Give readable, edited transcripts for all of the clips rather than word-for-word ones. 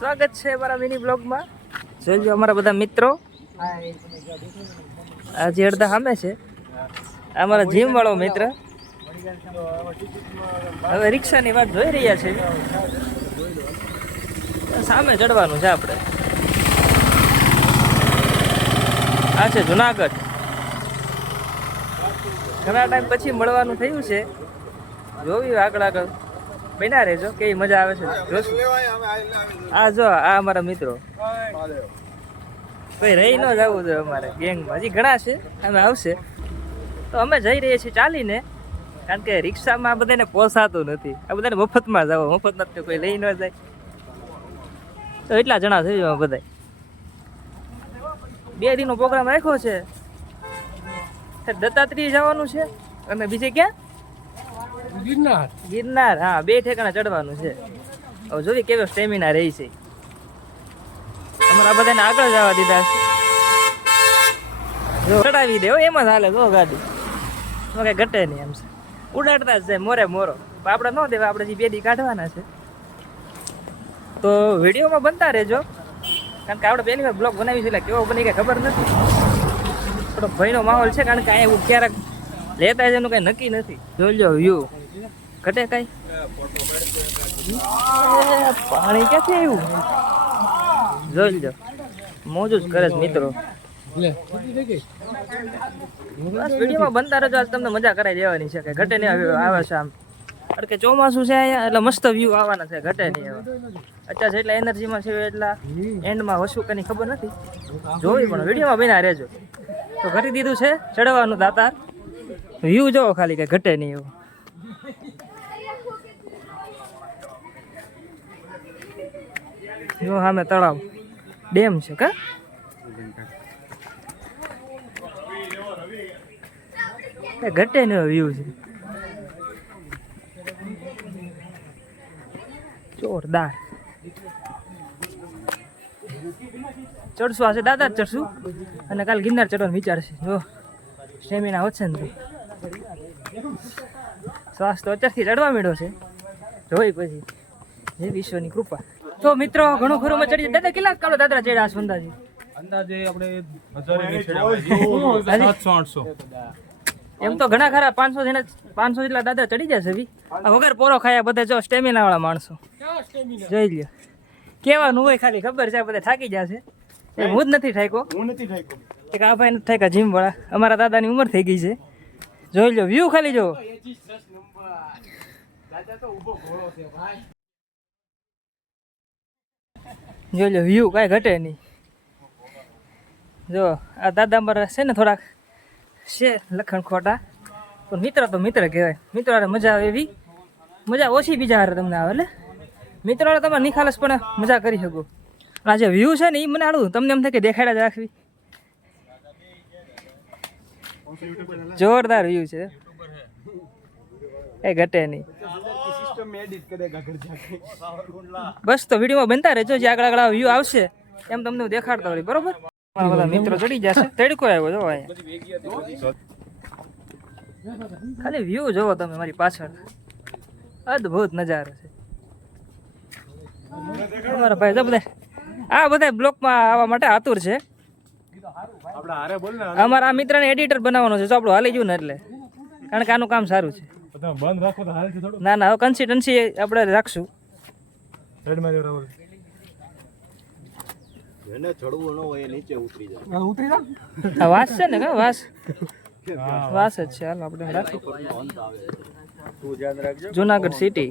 સ્વાગત છે અમારા મિની બ્લોગમાં. જોઈ લો અમારા બધા મિત્રો. આજે અડધા સામે છે અમારા જીમ વાળો મિત્ર. હવે રિક્ષાની વાત જોઈ રહ્યા છે. સામે ચડવાનું છે આપણે. આ છે જુનાગઢ. ઘણા ટાઈમ પછી મળવાનું થયું છે. જોવી આગળ આગળ બન્યા રહેજો કેવી મજા આવે છે. આ જો આ અમારા મિત્રો. ભાઈ રહી ન જવું જોઈએ અમારે ગેંગમાં. હજી ઘણા છે, અમે આવશે તો અમે જઈ રહીએ છીએ ચાલીને, કારણ કે રિક્ષામાં બધાને પોસાતું નથી. આ બધાને મફતમાં જાવ, મફત નથી કોઈ લઈ ન જાય. તો એટલા જણા થઈ જાય બધા. 2 દિનનો પ્રોગ્રામ રાખ્યો છે. દત્તાત્રેય જવાનું છે અને બીજે ક્યાં? ગિરનાર. હા, 2 ઠેકાણા ચડવાનું છે. હવે જોઈ કેવો સ્ટેમિના રહી છે. અમારા બધાને આગળ જવા દીધા છે. જો ચડાવી દે એમાં જ હાલે. જો ગાડી કઈ ઘટે નહીં. એમ છે ઉડાડતા જ જાય મોરે મોરો. આપણે ન દેવા, આપણે જે 2 દી કાઢવાના છે. તો વિડીયોમાં બનતા રહેજો, કારણ કે આપણે પહેલી વાર બ્લોગ બનાવી છે એટલે કેવો બની કઈ ખબર નથી. થોડો ભયનો માહોલ છે, કારણ કે અહીંયા એવું ક્યારેક લેતા છે એનું કઈ નક્કી નથી. જોઈ લો વ્યૂ ઘટે કઈ. પાણી ક્યાંથી આવ્યું? જોઈ લો મોજ જ કરે છે મિત્રો. બસ વિડીયોમાં બનતા રહેજો. આજ તમને મજા કરાવી દેવાની છે કે ઘટે નહીં આવે છે. આમ કારણ કે ચોમાસું છે અહીંયા એટલે મસ્ત વ્યૂ આવવાના છે. ઘટે નહીં આવે. અત્યારે જેટલા એનર્જીમાં છે એટલા એન્ડમાં વસ્તુ કઈ ખબર નથી. જોઈ પણ વિડીયોમાં બન્યા રહેજો. તો કરી દીધું છે ચડવાનું દાતાર. વ્યૂ જોવો ખાલી કઈ ઘટે નહીં એવું. જો સામે તળાવ ડેમ છે કા. ઘટે નહીં વ્યૂ છે જોરદાર. ચડશું આજે દાદા જ ચડશું અને કાલે ગિરનાર ચડવાનો વિચાર છે. જો સ્ટેમિના વધશે ને તો શ્વાસ તો અત્યારથી ચડવા માંડ્યો છે. જોઈ પછી જે વિશ્વની કૃપા. તો મિત્રો ઘણું ખરું માં ચડી. દાદા કેટલા કાળો દાદરા ચડ્યા છે અંદાજે? આપણે 700-800. એમ તો ઘણા ખરા 500 જેટલા દાદા ચડી જશે. વગર પોરો ખાયા બધા. જો સ્ટેમિના વાળા માણસો જોઈ લ્યો. કેવાનું હોય ખાલી ખબર છે. બધા થાકી જશે. હું જ નથી ઠાક્યો. એક આ ભાઈ નથી ઠાક્યા જીમ વાળા. અમારા દાદાની ઉંમર થઈ ગઈ છે. જોઈ લો વ્યૂ ખાલી જો. જોઈ લો વ્યૂ કાંઈ ઘટે નહીં. જો આ દાદા મારા છે ને થોડાક છે લખણ ખોટા, પણ મિત્ર તો મિત્ર કહેવાય. મિત્રો મજા આવે એવી મજા ઓછી બીજા હારે તમને આવે. એટલે મિત્રો તમે નિખાલસ પણ મજા કરી શકો. આ જે વ્યૂ છે ને એ મને આડું તમને એમ થાય કે દેખાડ્યા જ રાખવી. જોરદાર વ્યૂ છે. કઈ ઘટે નહીં. બસ તો વિડીયોમાં બનતા રહેજો. જે આગળ આગળ વ્યૂ આવશે એમ તમને દેખાડતા હોય. બરોબર. મારા બધા મિત્રો ચડી જશે. તડકો આવ્યો જો અહીંયા. ખાલી વ્યૂ જોવો તમે મારી પાછળ. અદ્ભુત નજારો છે. અમારા ભાઈ તો બધા આ બધા બ્લોકમાં આવવા માટે આતુર છે. અમારા આ મિત્રને એડિટર બનાવવાનો છે. જો આપણું હાલી ગયું ને એટલે, કારણ કે આનું કામ સારું છે. ના ના હવે કન્સિસ્ટન્સી આપણે રાખશું. વાસ છે ને કા વાસ વાસ જ છે. હાલ આપણે રાખી જુનાગઢ સિટી.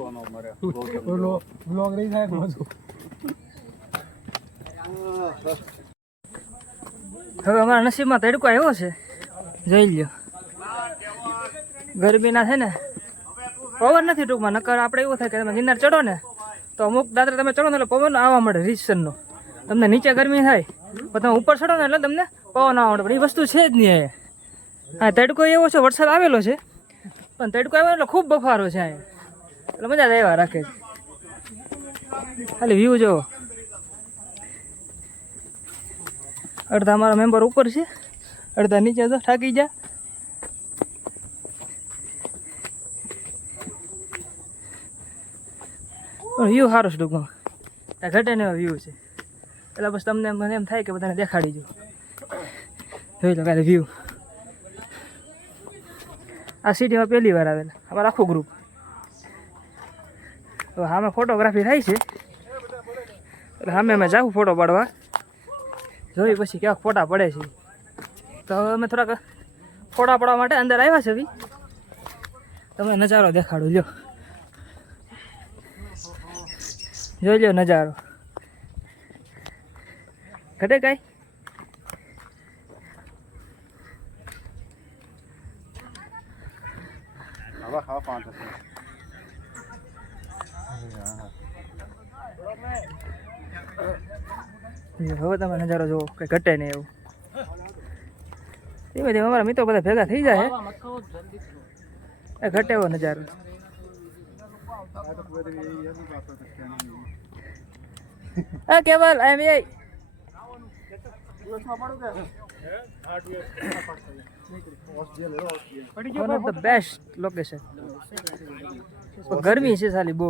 હવે અમારા નસીબમાં તડકો આવ્યો છે. જોઈ લ્યો. ગરમીના છે ને પવન નથી ટૂંકમાં. નકર આપણે એવું થાય કે તમે ગિરનાર ચડો ને તો અમુક દાદરા તમે ચડો ને એટલે પવન આવવા મળે રીતસરનો. તમને નીચે ગરમી થાય પણ તમે ઉપર ચડો ને એટલે તમને પવન આવવા મળે. પણ એ વસ્તુ છે જ નહીં અહીંયા. હા તડકો એવો છે. વરસાદ આવેલો છે પણ તડકો આવ્યો એટલે ખૂબ બફારો છે અહીંયા. એટલે મજા જ આવ્યા રાખે છે. ખાલી વ્યૂ જોવો. અડધા અમારા મેમ્બર ઉપર છે, અડધા નીચે. તો થાકી જા. વ્યૂ સારું છે ટૂંકમાં. ત્યાં ઘટે ને એવો વ્યૂ છે. એટલે બસ તમને મને એમ થાય કે બધાને દેખાડી જો. જોઈ લો કાલે વ્યૂ. આ સિટીમાં પહેલી વાર આવેલા અમારું આખું ગ્રુપ. હવે આમાં ફોટોગ્રાફી થાય છે એટલે સામે અમે જાઉં ફોટો પાડવા. જોઈ પછી ક્યાંક ફોટા પડે છે. તો હવે અમે થોડાક ફોટા પાડવા માટે અંદર આવ્યા છે. તમે નજારો દેખાડું લ્યો. જોઈ લો નજારો. ઘટે કાંઈ હવે તમે નજારો જુઓ કઈ ઘટે નહીં એવું. ધીમે ધીમે અમારા મિત્રો બધા ભેગા થઈ જાય એ ઘટે એવો નજારો. હા કેવલ આઈ એમ one of the best location. ગરમી છે સાલી બહુ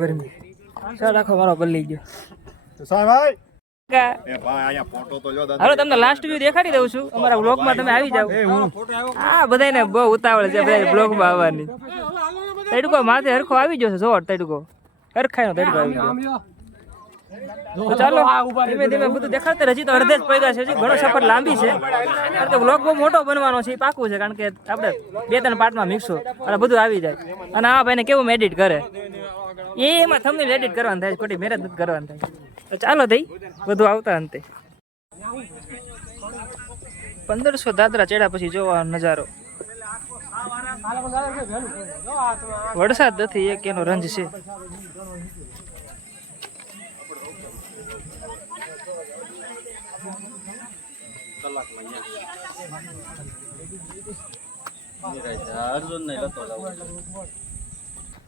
ગરમી. ચાલ આખો મારો પલ્લી ગયો. હાલો તમને લાસ્ટ વ્યૂ દેખાડી દઉં છું. અમારા બ્લોગમાં તમે આવી જાવ. હા બધાને બહુ ઉતાવળ છે બધા બ્લોગમાં આવવાની. તડકો માથે હરખો આવી ગયો છે. જોર તડકો હરખાઈનો તડકો આવી ગયો. તો ચાલો ધીમે ધીમે બધું દેખાડते હજી તો અડધે જ પૈગા છે. હજી ઘણો સફર લાંબી છે કારણ કે બ્લોગ બહુ મોટો બનવાનો છે. એ પાકું છે કારણ કે આપણે 2-3 પાર્ટમાં મિક્સો અને બધું આવી જાય. અને આ ભાઈને કેવું એડિટ કરે એમાં થંબનેલ એડિટ કરવાનું થાય. ખોટી મહેનત નથી કરવાની થાય. તો ચાલો દઈ બધું આવતા અંતે 1500 દાદરા ચડ્યા પછી જોવા નજારો. વરસાદ નથી એક એનો રંજ છે.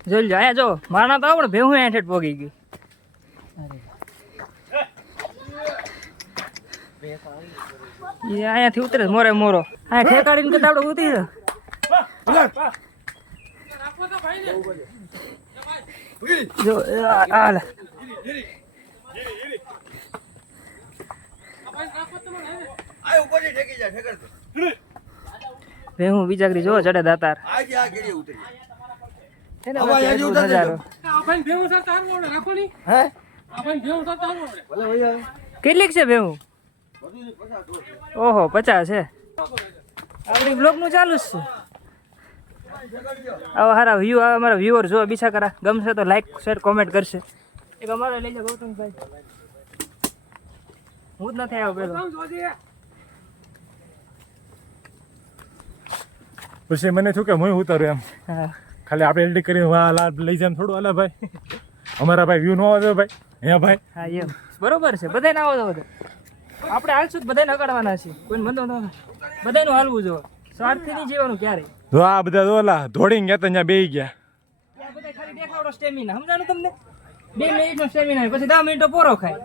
જોઈ લો અહીંયા જો મારના તો આપણે ભેહું હેઠ પોગી ગઈ. અહીંયાથી ઉતરે મોરે મોરો. અહીંયા ઠેકાડીને કરતા આપણે ઉતરી જો હાલ ભેહું બીજાગરી જો ચડે દાતાર. કેટલીક છે ભેહું? ઓહો 50 છે. આપણી બ્લોગ નું ચાલુ જ છે. આવા સારા વ્યૂ આવે અમારા વ્યુઅર જો બીજા કરા ગમશે તો લાઈક શેર કોમેન્ટ કરશે. એક અમારે લઈ જાઓ ગૌતમભાઈ. હું જ નથી આવ્યો પેલો. પછી મને થયું કે હું ઉતારું એમ. હા ખાલી આપણે એડિટ કરીને વાહ લઈ જાય થોડું અલા ભાઈ. અમારા ભાઈ વ્યૂ ન આવે ભાઈ. હે ભાઈ હા એમ બરોબર છે. બધાને આવો તો બધા આપણે હાલશું જ બધાને અગાડવાના છે. કોઈ મંદો ન બધાનું હાલવું જો. સ્વાર્થી નહીં જીવાનું ક્યારેય. જો આ બધા દોલા ધોડીને ગયા ત્યાં બેહી ગયા. ત્યાં બધા ખાલી દેખાડો સ્ટેમિના સમજાણું તમને. 2 મિનિટનો સ્ટેમિના પછી 10 મિનિટનો પોરો ખાય.